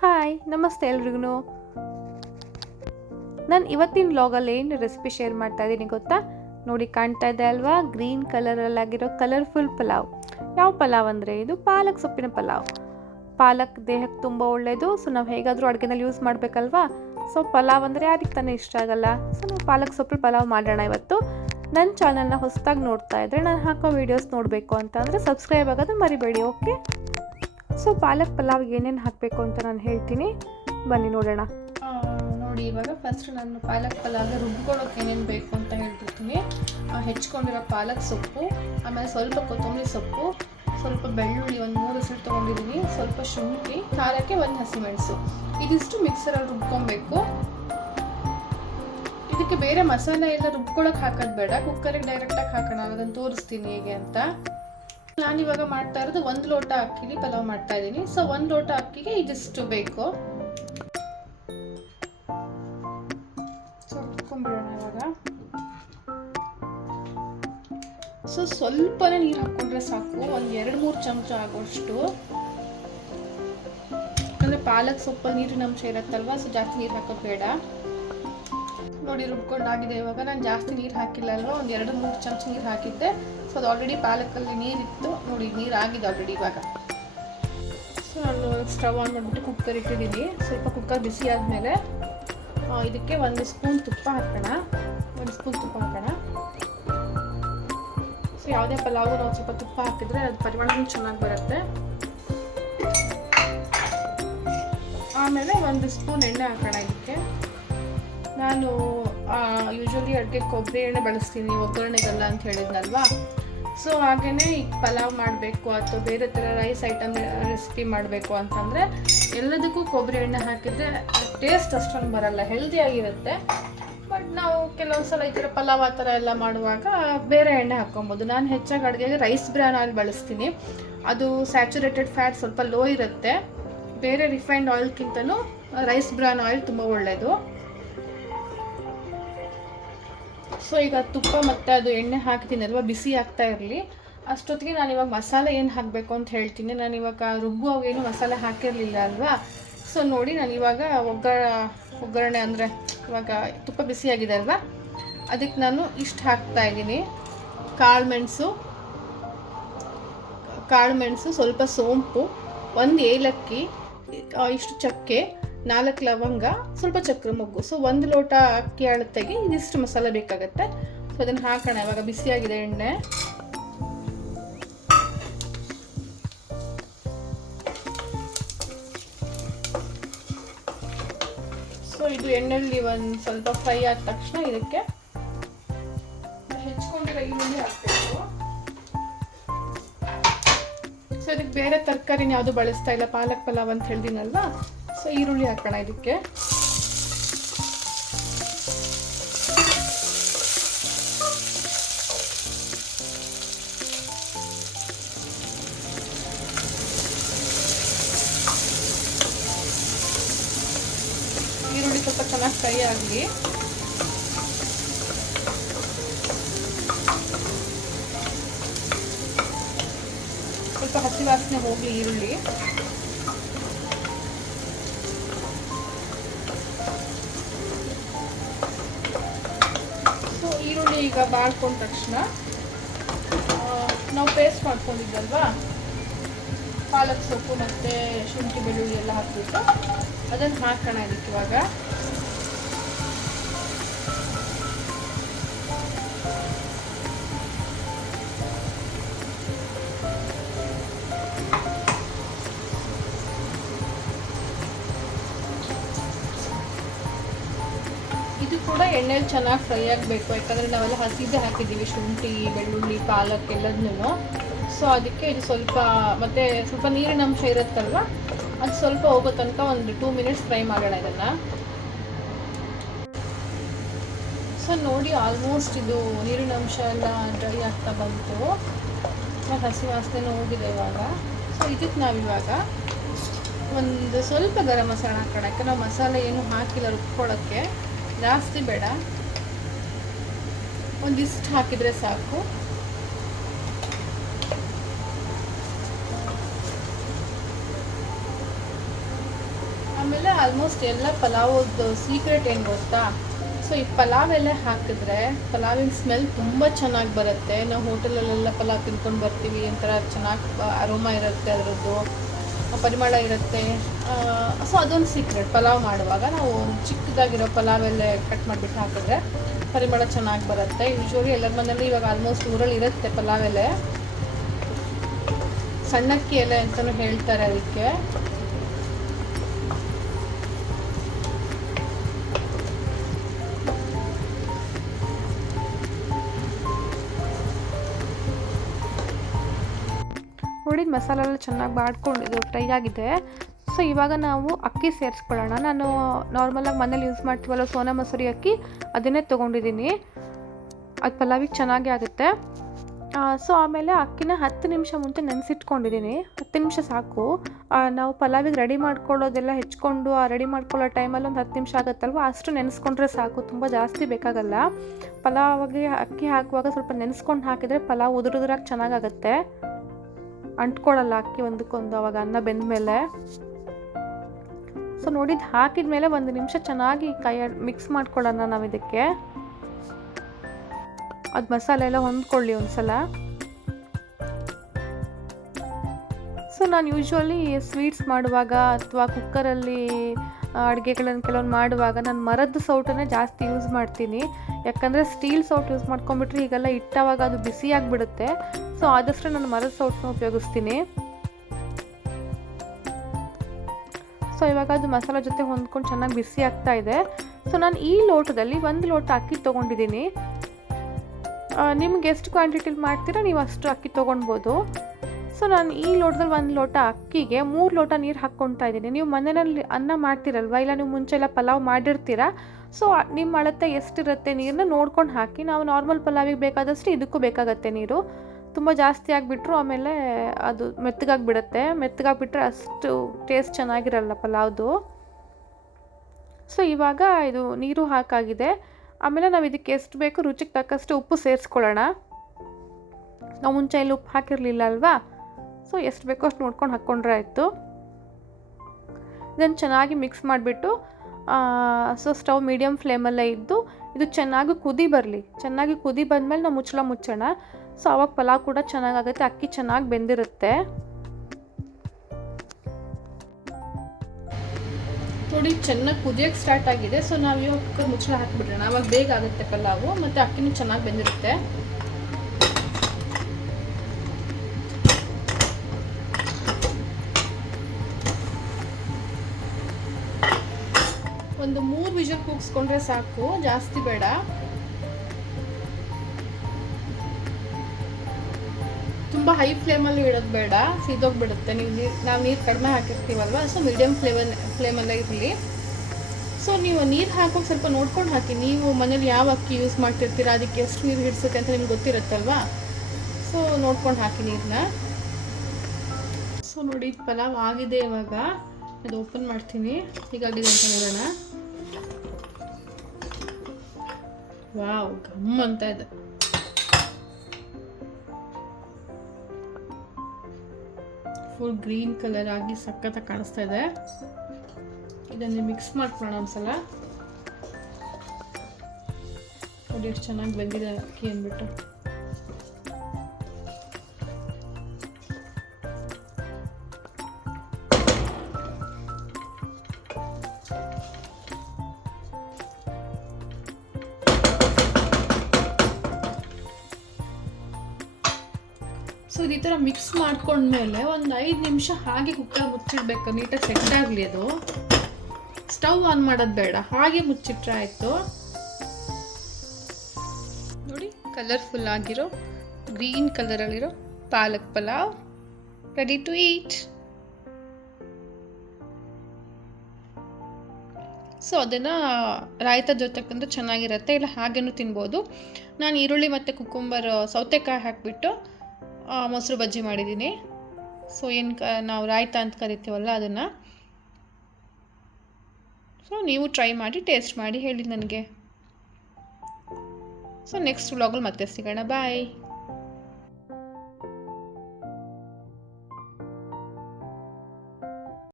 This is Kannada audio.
ಹಾಯ್ ನಮಸ್ತೆ ಎಲ್ರಿಗೂ. ನಾನು ಇವತ್ತಿನ ವ್ಲಾಗಲ್ಲಿ ಏನು ರೆಸಿಪಿ ಶೇರ್ ಮಾಡ್ತಾ ಇದ್ದೀನಿ ಗೊತ್ತಾ? ನೋಡಿ ಕಾಣ್ತಾ ಇದೆ ಅಲ್ವಾ, ಗ್ರೀನ್ ಕಲರಲ್ಲಾಗಿರೋ ಕಲರ್ಫುಲ್ ಪಲಾವ್. ಯಾವ ಪಲಾವ್ ಅಂದರೆ ಇದು ಪಾಲಕ್ ಸೊಪ್ಪಿನ ಪಲಾವ್. ಪಾಲಕ್ ದೇಹಕ್ಕೆ ತುಂಬ ಒಳ್ಳೆಯದು. ಸೊ ನಾವು ಹೇಗಾದರೂ ಅಡುಗೆನಲ್ಲಿ ಯೂಸ್ ಮಾಡಬೇಕಲ್ವಾ. ಸೊ ಪಲಾವ್ ಅಂದರೆ ಯಾರಿಗೆ ತಾನೇ ಇಷ್ಟ ಆಗಲ್ಲ. ಸೊ ನಾವು ಪಾಲಕ್ ಸೊಪ್ಪು ಪಲಾವ್ ಮಾಡೋಣ ಇವತ್ತು. ನನ್ನ ಚಾನಲ್ನ ಹೊಸದಾಗಿ ನೋಡ್ತಾ ಇದ್ದರೆ ನಾನು ಹಾಕೋ ವೀಡಿಯೋಸ್ ನೋಡಬೇಕು ಅಂತ ಅಂದರೆ ಸಬ್ಸ್ಕ್ರೈಬ್ ಆಗೋದು ಮರಿಬೇಡಿ, ಓಕೆ? ಸೊ ಪಾಲಕ್ ಪಲಾವ್ಗೆ ಏನೇನು ಹಾಕಬೇಕು ಅಂತ ನಾನು ಹೇಳ್ತೀನಿ, ಬನ್ನಿ ನೋಡೋಣ. ನೋಡಿ, ಇವಾಗ ಫಸ್ಟ್ ನಾನು ಪಾಲಕ್ ಪಲಾವ್ಗೆ ರುಬ್ಕೊಳ್ಳೋಕೆ ಏನೇನು ಬೇಕು ಅಂತ ಹೇಳ್ಬಿಡ್ತೀನಿ. ಹೆಚ್ಕೊಂಡಿರೋ ಪಾಲಕ್ ಸೊಪ್ಪು, ಆಮೇಲೆ ಸ್ವಲ್ಪ ಕೊತ್ತಂಬರಿ ಸೊಪ್ಪು, ಸ್ವಲ್ಪ ಬೆಳ್ಳುಳ್ಳಿ, ಒಂದು 3 ಹೆಸರು ತೊಗೊಂಡಿದ್ದೀನಿ, ಸ್ವಲ್ಪ ಶುಂಠಿ, ಖಾರಕ್ಕೆ 1 ಹಸಿಮೆಣಸು. ಇದಿಷ್ಟು ಮಿಕ್ಸರಲ್ಲಿ ರುಬ್ಕೊಬೇಕು. ಇದಕ್ಕೆ ಬೇರೆ ಮಸಾಲೆ ಎಲ್ಲ ರುಬ್ಕೊಳ್ಳೋಕೆ ಹಾಕೋದು ಬೇಡ, ಕುಕ್ಕರಿಗೆ ಡೈರೆಕ್ಟಾಗಿ ಹಾಕೋಣ. ಅದನ್ನು ತೋರಿಸ್ತೀನಿ ಹೇಗೆ ಅಂತ. ನಾನಿವಾಗ ಮಾಡ್ತಾ ಇರೋದು 1 ಲೋಟ ಅಕ್ಕಿಲಿ ಪಲಾವ್ ಮಾಡ್ತಾ ಇದ್ದೀನಿ. ಸೊ 1 ಲೋಟ ಅಕ್ಕಿಗೆ ಇದಿಷ್ಟು ಬೇಕು. ರುಬ್ಕೊಂಡ್ಬಿಡೋಣ ಇವಾಗ. ಸೊ ಸ್ವಲ್ಪನೇ ನೀರು ಹಾಕ್ಕೊಂಡ್ರೆ ಸಾಕು, ಒಂದು 2-3 ಚಮಚ ಆಗೋಷ್ಟು. ಅಂದರೆ ಪಾಲಕ್ ಸೊಪ್ಪಲ್ಲಿ ನೀರಿನ ಅಂಶ ಇರುತ್ತಲ್ವ, ಸೊ ಜಾಸ್ತಿ ನೀರು ಹಾಕೋದು ಬೇಡ. ನೋಡಿ ರುಬ್ಕೊಂಡಾಗಿದೆ. ಇವಾಗ ನಾನು ಜಾಸ್ತಿ ನೀರು ಹಾಕಿಲ್ಲ ಅಲ್ವಾ, ಒಂದು 2-3 ಚಮಚ ನೀರು ಹಾಕಿದ್ದೆ. ಸೊ ಅದು ಆಲ್ರೆಡಿ ಪಾಲಕಲ್ಲಿ ನೀರಿತ್ತು, ನೋಡಿ ನೀರು ಆಗಿದೆ ಆಲ್ರೆಡಿ ಇವಾಗ. ಸೊ ನಾನು ಸ್ಟವ್ ಆನ್ ಮಾಡಿಬಿಟ್ಟು ಕುಕ್ಕರ್ ಇಟ್ಟಿದ್ದೀನಿ. ಸ್ವಲ್ಪ ಕುಕ್ಕರ್ ಬಿಸಿ ಆದಮೇಲೆ ಇದಕ್ಕೆ 1 ಸ್ಪೂನ್ ತುಪ್ಪ ಹಾಕೋಣ. 1 ಸ್ಪೂನ್ ತುಪ್ಪ ಹಾಕೋಣ. ಸೊ ಯಾವುದೇ ಪಲಾವು ನಾವು ಸ್ವಲ್ಪ ತುಪ್ಪ ಹಾಕಿದ್ರೆ ಅದು ಪರಿಮಾಣ ಚೆನ್ನಾಗಿ ಬರುತ್ತೆ. ಆಮೇಲೆ 1 ಸ್ಪೂನ್ ಎಣ್ಣೆ ಹಾಕೋಣ ಇದಕ್ಕೆ. ನಾನು ಯೂಶ್ವಲಿ ಅಡುಗೆ ಕೊಬ್ಬರಿ ಎಣ್ಣೆ ಬಳಸ್ತೀನಿ, ಒಗ್ಗರಣೆಗಲ್ಲ ಅಂತ ಹೇಳಿದ್ನಲ್ವಾ. ಸೊ ಹಾಗೆಯೇ ಈಗ ಪಲಾವ್ ಮಾಡಬೇಕು ಅಥವಾ ಬೇರೆ ಥರ ರೈಸ್ ಐಟಮ್ ರೆಸಿಪಿ ಮಾಡಬೇಕು ಅಂತಂದರೆ ಎಲ್ಲದಕ್ಕೂ ಕೊಬ್ಬರಿ ಎಣ್ಣೆ ಹಾಕಿದರೆ ಟೇಸ್ಟ್ ಅಷ್ಟೊಂದು ಬರಲ್ಲ, ಹೆಲ್ದಿಯಾಗಿರುತ್ತೆ. ಬಟ್ ನಾವು ಕೆಲವೊಂದು ಸಲ ಈ ಥರ ಪಲಾವ್ ಆ ಥರ ಎಲ್ಲ ಮಾಡುವಾಗ ಬೇರೆ ಎಣ್ಣೆ ಹಾಕ್ಕೊಬೋದು. ನಾನು ಹೆಚ್ಚಾಗಿ ಅಡುಗೆಗೆ ರೈಸ್ ಬ್ರ್ಯಾನ್ ಆಯಿಲ್ ಬಳಸ್ತೀನಿ. ಅದು ಸ್ಯಾಚುರೇಟೆಡ್ ಫ್ಯಾಟ್ ಸ್ವಲ್ಪ ಲೋ ಇರುತ್ತೆ. ಬೇರೆ ರಿಫೈನ್ಡ್ ಆಯಿಲ್ಗಿಂತನೂ ರೈಸ್ ಬ್ರ್ಯಾನ್ ಆಯಿಲ್ ತುಂಬ ಒಳ್ಳೆಯದು. ಸೊ ಈಗ ತುಪ್ಪ ಮತ್ತು ಅದು ಎಣ್ಣೆ ಹಾಕ್ತೀನಲ್ವ, ಬಿಸಿ ಆಗ್ತಾ ಇರಲಿ. ಅಷ್ಟೊತ್ತಿಗೆ ನಾನು ಇವಾಗ ಮಸಾಲೆ ಏನು ಹಾಕಬೇಕು ಅಂತ ಹೇಳ್ತೀನಿ. ನಾನು ಇವಾಗ ರುಬ್ಬುವಾಗೇನು ಮಸಾಲೆ ಹಾಕಿರಲಿಲ್ಲ ಅಲ್ವಾ. ಸೊ ನೋಡಿ, ನಾನು ಇವಾಗ ಒಗ್ಗರಣೆ ಅಂದರೆ ಇವಾಗ ತುಪ್ಪ ಬಿಸಿಯಾಗಿದೆ ಅಲ್ವಾ, ಅದಕ್ಕೆ ನಾನು ಇಷ್ಟು ಹಾಕ್ತಾಯಿದ್ದೀನಿ. ಕಾಳುಮೆಣಸು, ಸ್ವಲ್ಪ ಸೋಂಪು, 1 ಏಲಕ್ಕಿ, ಇಷ್ಟು ಚಕ್ಕೆ, 4 ಲವಂಗ, ಸ್ವಲ್ಪ ಚಕ್ರ ಮೊಗ್ಗು. ಸೊ 1 ಲೋಟ ಅಕ್ಕಿ ಅಳತೆಗೆ ಇದಿಷ್ಟು ಮಸಾಲೆ ಬೇಕಾಗತ್ತೆ. ಸೊ ಅದನ್ನು ಹಾಕೋಣ. ಇವಾಗ ಬಿಸಿಯಾಗಿದೆ ಎಣ್ಣೆ. ಸೊ ಇದು ಎಣ್ಣೆಯಲ್ಲಿ ಒಂದು ಸ್ವಲ್ಪ ಫ್ರೈ ಆದ ತಕ್ಷಣ ಇದಕ್ಕೆ ಹೆಚ್ಕೊಂಡಿರೋ ಈರುಳ್ಳಿ ಹಾಕಬೇಕು. ಸೊ ಇದಕ್ಕೆ ಬೇರೆ ತರಕಾರಿನ ಯಾವುದು ಬಳಸ್ತಾ ಇಲ್ಲ, ಪಾಲಕ್ ಪಲಾವ್ ಅಂತ ಹೇಳ್ತೀನಲ್ವಾ. ಸೊ ಈರುಳ್ಳಿ ಹಾಕೋಣ ಇದಕ್ಕೆ. ಈರುಳ್ಳಿ ಸ್ವಲ್ಪ ಚೆನ್ನಾಗಿ ಫ್ರೈ ಆಗಲಿ. ಸ್ವಲ್ಪ ಹಸಿ ವಾಸನೆ ಹೋಗಲಿ ಈರುಳ್ಳಿ. ಈರುಳ್ಳಿ ಈಗ ಬಾಳ್ಕೊಂಡ ತಕ್ಷಣ ನಾವು ಪೇಸ್ಟ್ ಮಾಡ್ಕೊಂಡಿದ್ದಲ್ವಾ ಪಾಲಕ್ ಸೊಪ್ಪು ಮತ್ತು ಶುಂಠಿ ಬೆಳ್ಳುಳ್ಳಿ ಎಲ್ಲ ಹಾಕ್ಬಿಟ್ಟು ಅದನ್ನು ಹಾಕೋಣ ಇದಕ್ಕೆ ಇವಾಗ. ಇದು ಕೂಡ ಎಣ್ಣೆಲಿ ಚೆನ್ನಾಗಿ ಫ್ರೈ ಆಗಬೇಕು, ಯಾಕಂದರೆ ನಾವೆಲ್ಲ ಹಸಿದೇ ಹಾಕಿದ್ದೀವಿ, ಶುಂಠಿ ಬೆಳ್ಳುಳ್ಳಿ ಪಾಲಕ್ ಎಲ್ಲದನ್ನೂ. ಸೊ ಅದಕ್ಕೆ ಇದು ಸ್ವಲ್ಪ ಮತ್ತು ಸ್ವಲ್ಪ ನೀರಿನ ಅಂಶ ಇರುತ್ತಲ್ವ, ಅದು ಸ್ವಲ್ಪ ಹೋಗೋ ತನಕ ಒಂದು 2 ಮಿನಿಟ್ಸ್ ಫ್ರೈ ಮಾಡೋಣ ಇದನ್ನು. ಸೊ ನೋಡಿ, ಆಲ್ಮೋಸ್ಟ್ ಇದು ನೀರಿನ ಅಂಶ ಎಲ್ಲ ಡ್ರೈ ಆಗ್ತಾ ಬಂತು ಮತ್ತು ಹಸಿ ವಾಸನೆ ಹೋಗಿದೆ ಇವಾಗ. ಸೊ ಇದಕ್ಕೆ ನಾವಿವಾಗ ಒಂದು ಸ್ವಲ್ಪ ಗರಂ ಮಸಾಲ ಹಾಕೋಣ. ಯಾಕಂದ್ರೆ ನಾವು ಮಸಾಲೆ ಏನು ಹಾಕಿಲ್ಲ ರುಬ್ಕೊಳ್ಳೋಕ್ಕೆ, ಜಾಸ್ತಿ ಬೇಡ, ಒಂದಿಷ್ಟು ಹಾಕಿದರೆ ಸಾಕು. ಆಮೇಲೆ ಆಲ್ಮೋಸ್ಟ್ ಎಲ್ಲ ಪಲಾವದ್ದು ಸೀಕ್ರೆಟ್ ಏನು ಗೊತ್ತಾ, ಸೊ ಈ ಪಲಾವ್ ಎಲೆ ಹಾಕಿದ್ರೆ ಪಲಾವಿನ ಸ್ಮೆಲ್ ತುಂಬ ಚೆನ್ನಾಗಿ ಬರುತ್ತೆ. ನಾವು ಹೋಟೆಲಲ್ಲೆಲ್ಲ ಪಲಾವ್ ತಿನ್ಕೊಂಡು ಬರ್ತೀವಿ, ಒಂಥರ ಚೆನ್ನಾಗಿ ಅರೋಮಾ ಇರುತ್ತೆ, ಅದರದ್ದು ಪರಿಮಳ ಇರುತ್ತೆ. ಸೊ ಅದೊಂದು ಸೀಕ್ರೆಟ್. ಪಲಾವ್ ಮಾಡುವಾಗ ನಾವು ಚಿಕ್ಕದಾಗಿರೋ ಪಲಾವ್ ಎಲೆ ಕಟ್ ಮಾಡಿಬಿಟ್ಟು ಹಾಕಿದ್ರೆ ಪರಿಮಳ ಚೆನ್ನಾಗಿ ಬರುತ್ತೆ. ಯೂಶ್ವಲಿ ಎಲ್ಲರ ಮನೇಲಿ ಇವಾಗ ಆಲ್ಮೋಸ್ಟ್ ಊರಲ್ಲಿ ಇರುತ್ತೆ ಪಲಾವ್ ಎಲೆ, ಸಣ್ಣಕ್ಕಿ ಎಲೆ ಅಂತಲೂ ಹೇಳ್ತಾರೆ ಅದಕ್ಕೆ. ನೋಡಿದ ಮಸಾಲೆ ಎಲ್ಲ ಚೆನ್ನಾಗಿ ಬಾಡ್ಕೊಂಡಿದ್ದು ಫ್ರೈ ಆಗಿದೆ. ಸೊ ಇವಾಗ ನಾವು ಅಕ್ಕಿ ಸೇರಿಸ್ಕೊಳ್ಳೋಣ. ನಾನು ನಾರ್ಮಲಾಗಿ ಮನೇಲಿ ಯೂಸ್ ಮಾಡ್ತೀವಲ್ಲ ಸೋನಾ ಮಸೂರಿ ಅಕ್ಕಿ, ಅದನ್ನೇ ತೊಗೊಂಡಿದ್ದೀನಿ. ಅದು ಪಲಾವಿಗೆ ಚೆನ್ನಾಗಿ ಆಗುತ್ತೆ. ಸೊ ಆಮೇಲೆ ಅಕ್ಕಿನ 10 ನಿಮಿಷ ಮುಂಚೆ ನೆನೆಸಿಟ್ಕೊಂಡಿದ್ದೀನಿ. 10 ನಿಮಿಷ ಸಾಕು. ನಾವು ಪಲಾವಿಗೆ ರೆಡಿ ಮಾಡ್ಕೊಳ್ಳೋದೆಲ್ಲ ಹೆಚ್ಕೊಂಡು ರೆಡಿ ಮಾಡ್ಕೊಳ್ಳೋ ಟೈಮಲ್ಲಿ ಒಂದು 10 ನಿಮಿಷ ಆಗುತ್ತಲ್ವ, ಅಷ್ಟು ನೆನೆಸ್ಕೊಂಡ್ರೆ ಸಾಕು, ತುಂಬ ಜಾಸ್ತಿ ಬೇಕಾಗಲ್ಲ. ಪಲಾವಿಗೆ ಅಕ್ಕಿ ಹಾಕುವಾಗ ಸ್ವಲ್ಪ ನೆನೆಸ್ಕೊಂಡು ಹಾಕಿದರೆ ಪಲಾವ್ ಉದುರುದ್ರಾಗಿ ಚೆನ್ನಾಗಾಗುತ್ತೆ, ಅಂಟ್ಕೊಳ್ಳಲ್ಲ ಅಕ್ಕಿ ಒಂದಕ್ಕೊಂದು ಅವಾಗ ಅನ್ನ ಬೆಂದ ಮೇಲೆ. ಸೊ ನೋಡಿದ್ದು ಹಾಕಿದ ಮೇಲೆ 1 ನಿಮಿಷ ಚೆನ್ನಾಗಿ ಮಿಕ್ಸ್ ಮಾಡ್ಕೊಳ್ಳೋಣ ನಾವು ಇದಕ್ಕೆ. ಅದು ಮಸಾಲೆ ಎಲ್ಲ ಹೊಂದ್ಕೊಳ್ಳಿ ಒಂದ್ಸಲ. ಸೊ ನಾನು ಯೂಶ್ವಲಿ ಸ್ವೀಟ್ಸ್ ಮಾಡುವಾಗ ಅಥವಾ ಕುಕ್ಕರಲ್ಲಿ ಅಡುಗೆಗಳನ್ನು ಕೆಲವೊಂದು ಮಾಡುವಾಗ ನಾನು ಮರದ ಸೌಟನ್ನೇ ಜಾಸ್ತಿ ಯೂಸ್ ಮಾಡ್ತೀನಿ. ಯಾಕಂದರೆ ಸ್ಟೀಲ್ ಸೌಟ್ ಯೂಸ್ ಮಾಡ್ಕೊಂಬಿಟ್ರೆ ಈಗೆಲ್ಲ ಇಟ್ಟವಾಗ ಅದು ಬಿಸಿಯಾಗಿಬಿಡುತ್ತೆ. ಸೊ ಆದಷ್ಟು ನಾನು ಮರದ ಸೌಟನ್ನ ಉಪಯೋಗಿಸ್ತೀನಿ. ಸೊ ಇವಾಗ ಅದು ಮಸಾಲೆ ಜೊತೆ ಹೊಂದ್ಕೊಂಡು ಚೆನ್ನಾಗಿ ಬಿಸಿ ಆಗ್ತಾ ಇದೆ. ಸೊ ನಾನು ಈ ಲೋಟದಲ್ಲಿ 1 ಲೋಟ ಅಕ್ಕಿ ತೊಗೊಂಡಿದ್ದೀನಿ. ನಿಮ್ಗೆ ಎಷ್ಟು ಕ್ವಾಂಟಿಟಿಲಿ ಮಾಡ್ತೀರಾ ನೀವು ಅಷ್ಟು ಅಕ್ಕಿ ತೊಗೊಳ್ಬೋದು. ಸೊ ನಾನು ಈ ಲೋಟದಲ್ಲಿ 1 ಲೋಟ ಅಕ್ಕಿಗೆ 3 ಲೋಟ ನೀರು ಹಾಕ್ಕೊಳ್ತಾ ಇದ್ದೀನಿ. ನೀವು ಮನೆಯಲ್ಲಿ ಅನ್ನ ಮಾಡ್ತೀರಲ್ವ, ಇಲ್ಲ ನೀವು ಮುಂಚೆ ಎಲ್ಲ ಪಲಾವ್ ಮಾಡಿರ್ತೀರಾ, ಸೊ ನಿಮ್ಮ ಅಳತೆ ಎಷ್ಟಿರುತ್ತೆ ನೀರನ್ನ ನೋಡ್ಕೊಂಡು ಹಾಕಿ. ನಾವು ನಾರ್ಮಲ್ ಪಲಾವಿಗೆ ಬೇಕಾದಷ್ಟು ಇದಕ್ಕೂ ಬೇಕಾಗತ್ತೆ ನೀರು. ತುಂಬ ಜಾಸ್ತಿ ಆಗಿಬಿಟ್ರು ಆಮೇಲೆ ಅದು ಮೆತ್ತಗಾಗಿಬಿಡುತ್ತೆ. ಮೆತ್ತಗಾಗಿಬಿಟ್ರೆ ಅಷ್ಟು ಟೇಸ್ಟ್ ಚೆನ್ನಾಗಿರಲ್ಲ ಪಲಾವ್ದು. ಸೊ ಇವಾಗ ಇದು ನೀರು ಹಾಕಾಗಿದೆ. ಆಮೇಲೆ ನಾವು ಇದಕ್ಕೆ ಎಷ್ಟು ಬೇಕು ರುಚಿಗೆ ತಕ್ಕಷ್ಟು ಉಪ್ಪು ಸೇರಿಸ್ಕೊಳ್ಳೋಣ. ನಾವು ಮುಂಚೆ ಇಲ್ಲಿ ಉಪ್ಪು ಹಾಕಿರಲಿಲ್ಲ ಅಲ್ವಾ, ಸೊ ಎಷ್ಟು ಬೇಕೋ ಅಷ್ಟು ನೋಡ್ಕೊಂಡು ಹಾಕ್ಕೊಂಡ್ರೆ ಆಯಿತು. ಇದನ್ನು ಚೆನ್ನಾಗಿ ಮಿಕ್ಸ್ ಮಾಡಿಬಿಟ್ಟು ಸೊ ಸ್ಟವ್ ಮೀಡಿಯಮ್ ಫ್ಲೇಮಲ್ಲೇ ಇದ್ದು ಇದು ಚೆನ್ನಾಗಿ ಕುದಿ ಬರಲಿ. ಚೆನ್ನಾಗಿ ಕುದಿ ಬಂದಮೇಲೆ ನಾವು ಮುಚ್ಚೋಣ. ಸೊ ಅವಾಗ ಪಲಾವ್ ಕೂಡ ಚೆನ್ನಾಗಾಗುತ್ತೆ, ಅಕ್ಕಿ ಚೆನ್ನಾಗಿ ಬೆಂದಿರುತ್ತೆ. ನೋಡಿ ಚೆನ್ನಾಗಿ ಕುದಿಯೋಕ್ಕೆ ಸ್ಟಾರ್ಟ್ ಆಗಿದೆ. ಸೊ ನಾವು ಇವಾಗ ಕುಕ್ಕರ್ ಮುಚ್ಚಳ ಹಾಕಿಬಿಡೋಣ, ಅವಾಗ ಬೇಗ ಆಗುತ್ತೆ ಪಲಾವು, ಮತ್ತು ಅಕ್ಕಿನೂ ಚೆನ್ನಾಗಿ ಬೆಂದಿರುತ್ತೆ. ಒಂದು 3 ವಿಷಲ್ ಕೂಗಿಸ್ಕೊಂಡ್ರೆ ಸಾಕು, ಜಾಸ್ತಿ ಬೇಡ. ತುಂಬ ಹೈ ಫ್ಲೇಮಲ್ಲಿ ಇಡೋದು ಬೇಡ, ಸಿದೋಗ್ಬಿಡುತ್ತೆ. ನಾವು ನೀರು ಕಡಿಮೆ ಹಾಕಿರ್ತೀವಲ್ವ, ಸೊ ಮೀಡಿಯಮ್ ಫ್ಲೇಮಲ್ಲೇ ಇರಲಿ. ಸೊ ನೀವು ನೀರು ಹಾಕೋಕೆ ಸ್ವಲ್ಪ ನೋಡ್ಕೊಂಡು ಹಾಕಿ. ನೀವು ಮನೇಲಿ ಯಾವ ಅಕ್ಕಿ ಯೂಸ್ ಮಾಡ್ತಿರ್ತೀರ, ಅದಕ್ಕೆ ಎಷ್ಟು ನೀರು ಹಿಡಿಸುತ್ತೆ ಅಂತ ನಿಮ್ಗೆ ಗೊತ್ತಿರುತ್ತಲ್ವ, ಸೊ ನೋಡ್ಕೊಂಡು ಹಾಕಿ ನೀರನ್ನ. ಸೊ ನೋಡಿ ಪಲಾವ್ ಆಗಿದೆ. ಇವಾಗ ಅದು ಓಪನ್ ಮಾಡ್ತೀನಿ, ಹೀಗಾಗಿದೆ ಅಂತ ನೋಡೋಣ. ವಾವ್, ಗಮ್ ಅಂತ ಇದೆ. ಫುಲ್ ಗ್ರೀನ್ ಕಲರ್ ಆಗಿ ಸಖತ್ತಾಗಿ ಕಾಣಿಸ್ತಾ ಇದೆ. ಇದನ್ನು ಮಿಕ್ಸ್ ಮಾಡ್ಕೊಳ್ಳೋಣ ಒಂದ್ಸಲ. ನೋಡಿ ಎಷ್ಟು ಚೆನ್ನಾಗಿ ಬೆಂದಿದೆ ಅಕ್ಕಿ ಅಂದ್ಬಿಟ್ಟು. ಸೊ ಈ ಥರ ಮಿಕ್ಸ್ ಮಾಡ್ಕೊಂಡ್ಮೇಲೆ ಒಂದು 5 ನಿಮಿಷ ಹಾಗೆ ಕುಕ್ಕರ್ ಮುಚ್ಚಿಡ್ಬೇಕು, ನೀಟಾಗಿ ಸೆಟ್ ಆಗಲಿ. ಅದು ಸ್ಟವ್ ಆನ್ ಮಾಡೋದು ಬೇಡ, ಹಾಗೆ ಮುಚ್ಚಿಟ್ರೆ ಆಯಿತು. ನೋಡಿ ಕಲರ್ಫುಲ್ ಆಗಿರೋ ಗ್ರೀನ್ ಕಲರಲ್ಲಿರೋ palak pulao ready to eat. So ಅದನ್ನು ರಾಯ್ತ ಜೊತೆ ತಂದು ಚೆನ್ನಾಗಿರುತ್ತೆ, ಇಲ್ಲ ಹಾಗೇನೂ ತಿನ್ಬೋದು. ನಾನು ಈರುಳ್ಳಿ ಮತ್ತು ಕುಕುಂಬರ್ ಸೌತೆಕಾಯಿ ಹಾಕಿಬಿಟ್ಟು ಮೊಸರು ಬಜ್ಜಿ ಮಾಡಿದ್ದೀನಿ. ಸೊ ಏನು ನಾವು ರಾಯ್ತ ಅಂತ ಕರಿತೀವಲ್ಲ ಅದನ್ನು. ಸೊ ನೀವು ಟ್ರೈ ಮಾಡಿ, ಟೇಸ್ಟ್ ಮಾಡಿ ಹೇಳಿ ನನಗೆ. ಸೊ ನೆಕ್ಸ್ಟ್ ವ್ಲಾಗಲ್ಲಿ ಮತ್ತೆ ಸಿಗೋಣ. ಬಾಯ್.